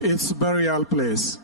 its burial place.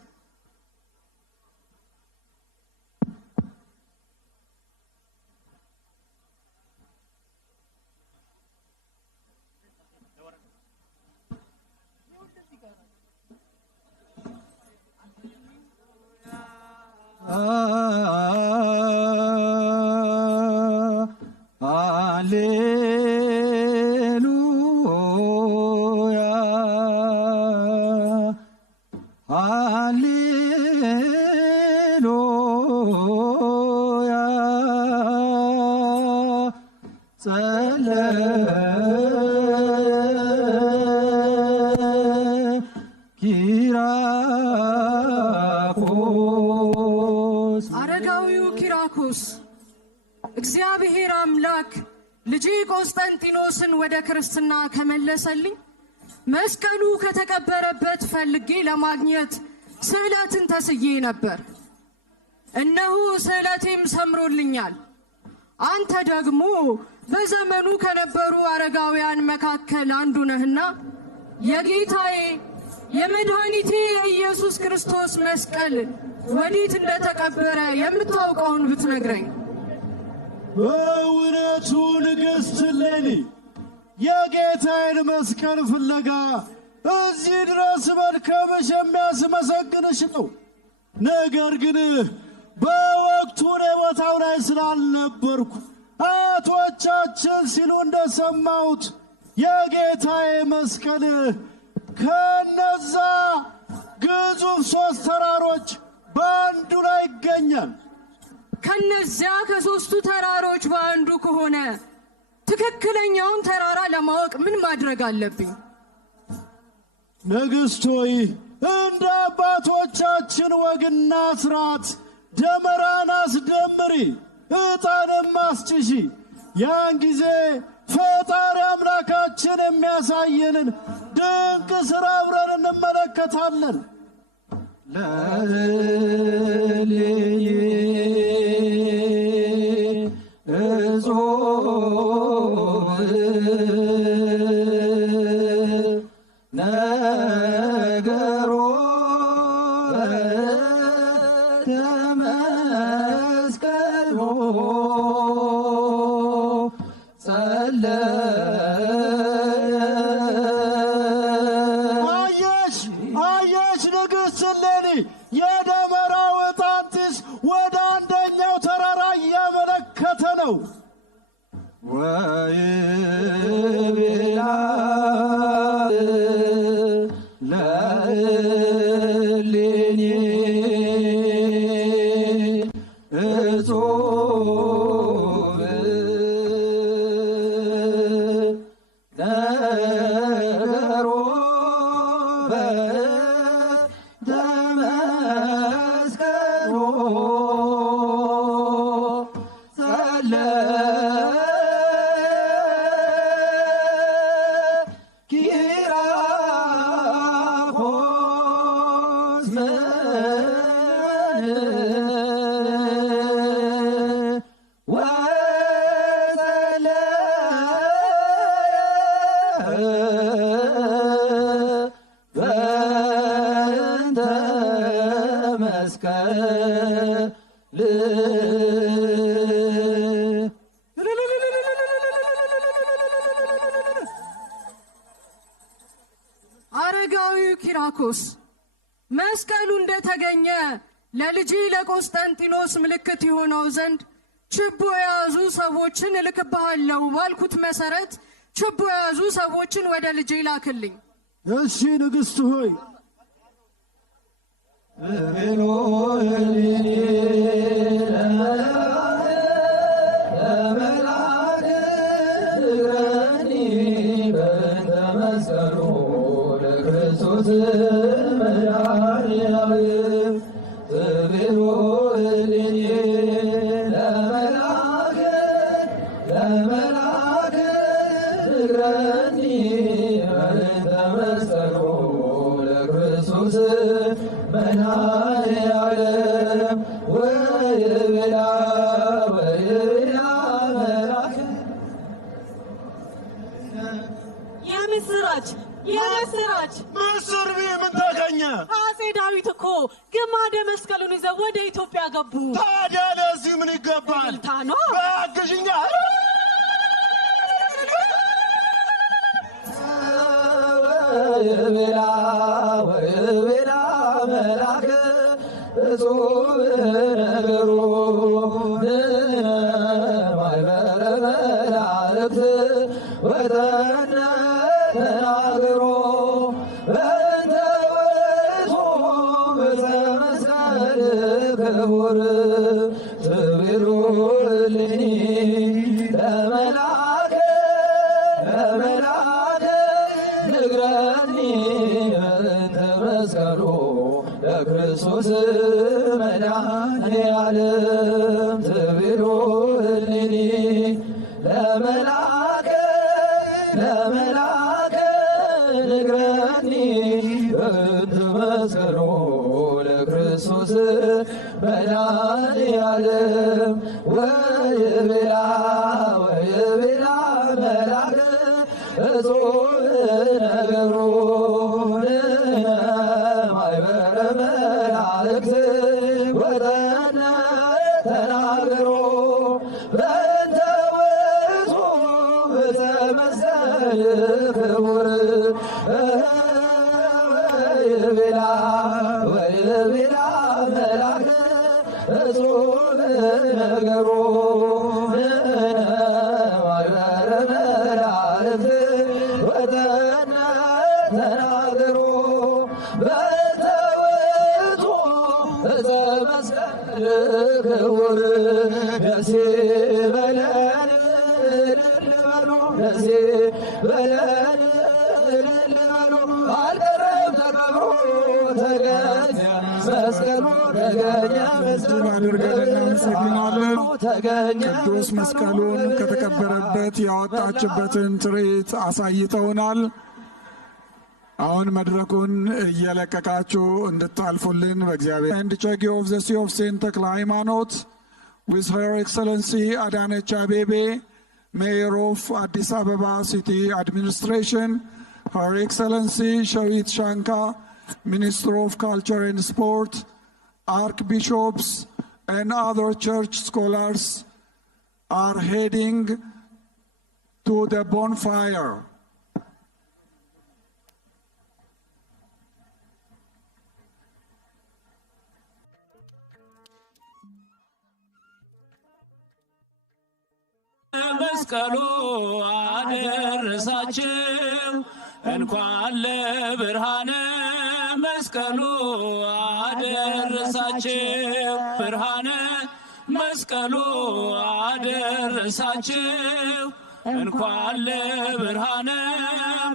አረጋዊው ኪራኮስ እግዚአብሔር አምላክ ልጄ ቆስጠንጢኖስን ወደ ክርስትና ከመለሰልኝ መስቀሉ ከተቀበረበት ፈልጌ ለማግኘት ስዕለትን ተስዬ ነበር። እነሆ ስዕለቴም ሰምሮልኛል። አንተ ደግሞ በዘመኑ ከነበሩ አረጋውያን መካከል አንዱ ነህና የጌታዬ የመድኃኒቴ የኢየሱስ ክርስቶስ መስቀል ወዴት እንደተቀበረ የምታውቀውን ብትነግረኝ። በእውነቱ ንግሥት እሌኒ የጌታዬን መስቀል ፍለጋ እዚህ ድረስ መድከምሽ የሚያስመሰግንሽ ነው። ነገር ግን በወቅቱ ቦታው ላይ ስላልነበርኩ አያቶቻችን ሲሉ እንደሰማሁት የጌታዬ መስቀል ከነዛ ግዙፍ 3 ተራሮች በአንዱ ላይ ይገኛል። ከነዚያ ከሦስቱ ተራሮች በአንዱ ከሆነ ትክክለኛውን ተራራ ለማወቅ ምን ማድረግ አለብኝ? ንግሥት ሆይ እንደ አባቶቻችን ወግና ሥርዓት ደመራን አስደምሪ፣ ዕጣንም አስጭሺ። ያን ጊዜ ፈጣሪ አምላካችን የሚያሳየንን ድንቅ ሥራ አብረን እንመለከታለን። አየሽ ንግሥት እሌኒ የደመራው ዕጣን ጢስ ወደ አንደኛው ተራራ እያመለከተ ነው። ወይቤላ ለእሌኒ እጹብ ነገሮ በደመስቀሎ ኪራኮስ በእንተ መስቀል አረጋዊው ኪራኮስ መስቀሉ እንደተገኘ ለልጄ ለቆስጠንጢኖስ ምልክት የሆነው ዘንድ ችቦ የያዙ ሰዎችን እልክብሃለሁ ባልኩት መሰረት ችቦ የያዙ ሰዎችን ወደ ልጄ ላክልኝ። እሺ ንግሥት ሆይ የምስራች ምስር ምን ታገኘ? አጼ ዳዊት እኮ ግማደ መስቀሉን ይዘው ወደ ኢትዮጵያ ገቡ። ታዲያ ለዚህ ምን ይገባል? ታኖ በአግዥኛ ወይቤላ መላክ እጹብ ነገሩ ማይበረ መላእክት ወተነ ተናግሮ በእንተ ውእቱ በመስቀል ክቡር ትቤሉልኒ ለመላክ ንግረኒ በእንተ መስቀሉ ለክርስቶስ መድኃኔዓለም ትቤሉልኒ ለመላክ ንግረኒ በእንተ መስቀሉ ለክርስቶስ መድኃኔዓለም ወይቤላ መላክ እጹብ ነገሩ ማይበረ መላእክት ወተነ ተናግሮ በእንተ ውእቱ በመስቀል ክቡር ወይቤላ መላክ እጹብ ነገሩ ማይበረ መላእክት ወተነ ተናግሮ በእንተ ውእቱ በመስቀል ክቡር ደስ ይበለን እልል በሉ ደስ ይበለን እልል በሉ አልቀረም ተከብሮ ተገኘ መስቀሉ ተገኘ እጅግ አድርገን እናመሰግናለን። ቅዱስ መስቀሉን ከተቀበረበት ያወጣችበትን ትርኢት አሳይተውናል። አሁን መድረኩን እየለቀቃችሁ እንድታልፉልን በእግዚአብሔር and Chagi of the See of Saint ተክለ ሃይማኖት with Her Excellency Adanecha Abeebe, Mayor of Addis Ababa City Administration, Her Excellency Shavit Shanka, Minister of Culture and Sport, Archbishops and other church scholars are heading to the bonfire. መስቀሉ አደረሳችሁ እንኳን ለብርሃነ መስቀሉ አደረሳችሁ ብርሃነ መስቀሉ አደረሳችሁ እንኳን ለብርሃነ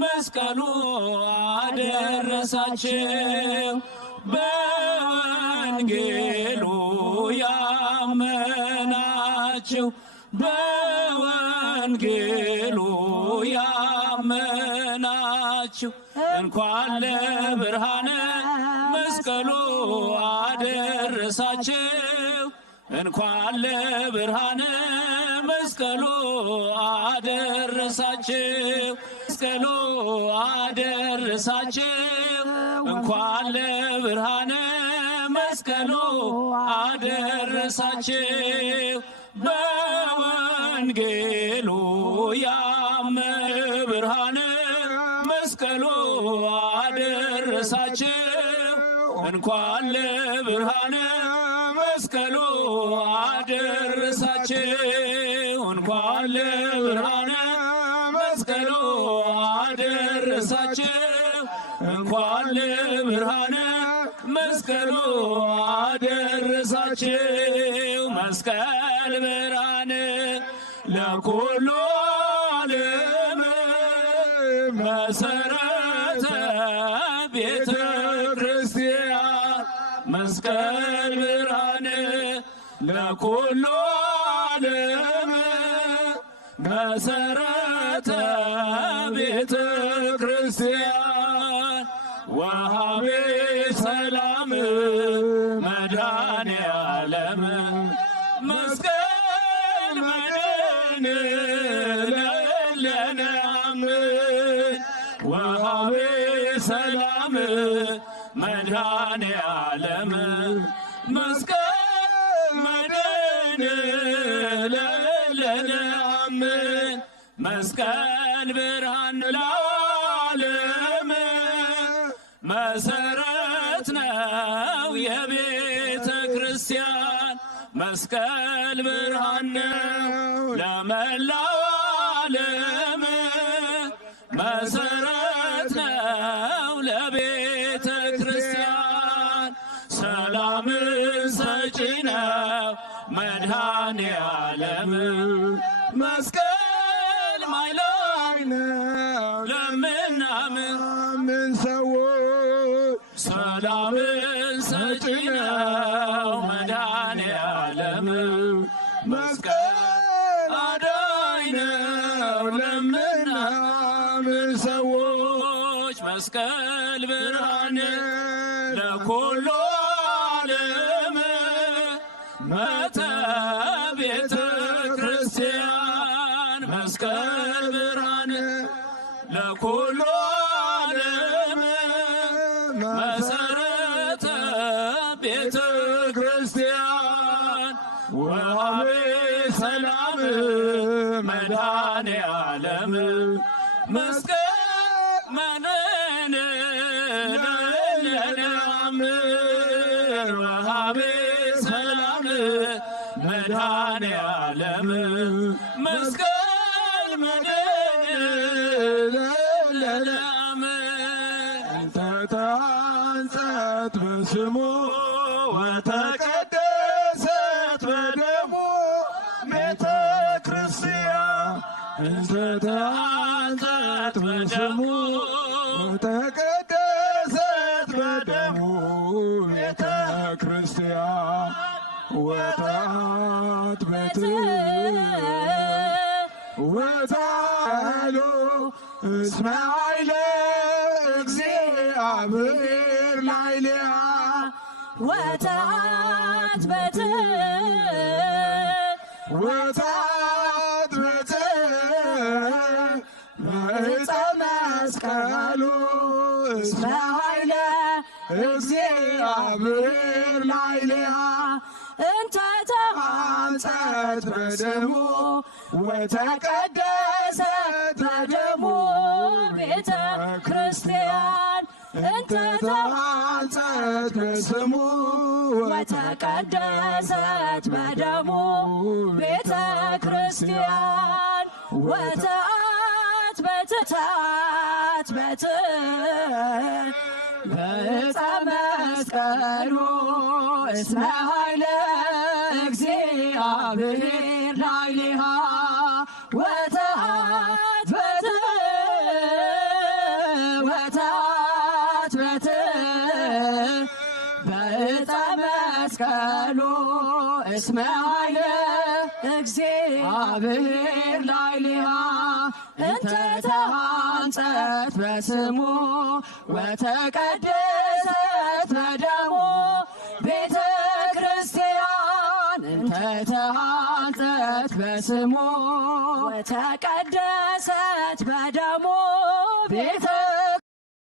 መስቀሉ አደረሳችሁ በወንጌሉ ያመናችሁ በወንጌሉ ያመናችሁ እንኳን ለብርሃነ መስቀሉ አደረሳችሁ እንኳን ለብርሃነ መስቀሉ አደረሳችሁ መስቀሉ አደረሳችሁ እንኳን ለብርሃነ መስቀሉ አደረሳችሁ በወንጌሉ ያመነ ብርሃነ መስቀሉ አደረሳችሁ እንኳን ለብርሃነ መስቀሉ አደረሳችሁ እንኳን ለብርሃነ መስቀሉ አደረሳችሁ እንኳን ለብርሃነ መስቀሉ አደረሳችሁ መስቀል ብርሃነ ለኩሉ ዓለም መሰረተ ቤተ ክርስቲያን መስቀል ብርሃነ ለኩሉ ዓለም መሰረተ ቤተ ክርስቲያን ወሃቤ ሰላም መድኃኔዓለም መስቀል መድኃኔ ለእለነ አምን ወሃቤ ሰላም መድኃኔዓለም መድኃኔዓለም መስቀል መድን ለለነአምን መስቀል ብርሃን ለዓለም መሰረት ነው የቤተ ክርስቲያን መስቀል ብርሃን ነው ለመላው ዓለም መሰረት ነው ለቤተ ክርስቲያን ሰላምን ሰጪ ነው መድኃኔዓለም መስቀል ማይላይ ነው ለምናምን ሰዎች ሰላምን ሰጪ ነው መድኃኔዓለም መስቀል አዳኝ ነው ለምናምን ሰዎች መስቀል ብርሃን ለኩሉ ዓለም መተ ቤተ ክርስቲያን መስቀል ብርሃን ለኩሉ ዓለም መሰረተ ቤተ ክርስቲያን ወሃቤ ሰላም መድኃኔዓለም መስቀል መነን ለለነአምን ወሃቤ ሰላም መድኃኔዓለም መስቀል መነን ለለነአምን እንተ ተአንጸት በስሙ ወተቀደሰት በደሙ ቤተ ክርስቲያን እንተ ተአንጸት በስሙ ወተቀደሰት በደሙ ቤተ ክርስቲያን ወተአት ወታሎ እስመ ኃይለ እግዚአብሔር ላዕሌሃ ወተአት ወተአት በዕፀ መስቀሉ እስመ ኃይለ እግዚአብሔር ላዕሌሃ እንተ ተአንጸት በደሙ ወተቀደሰት በደሙ ቤተ ክርስቲያን እንተ ተአንጸት በስሙ ወተቀደሰት በደሙ ቤተ ክርስቲያን ወተአት በዕፀ መስቀሉ እስመ ኃይለ እግዚአብሔር ላዕሌሃ ወተአት በዕፀ መስቀሉ እስመ ኃይለ እግዚአብሔር ላዕሌሃ እንተ ተአንጸት በስሙ ወተቀደሰት በደሙ ቤተ ክርስቲያን እንተ ተአንጸት በስሙ ወተቀደሰት በደሙ ቤተ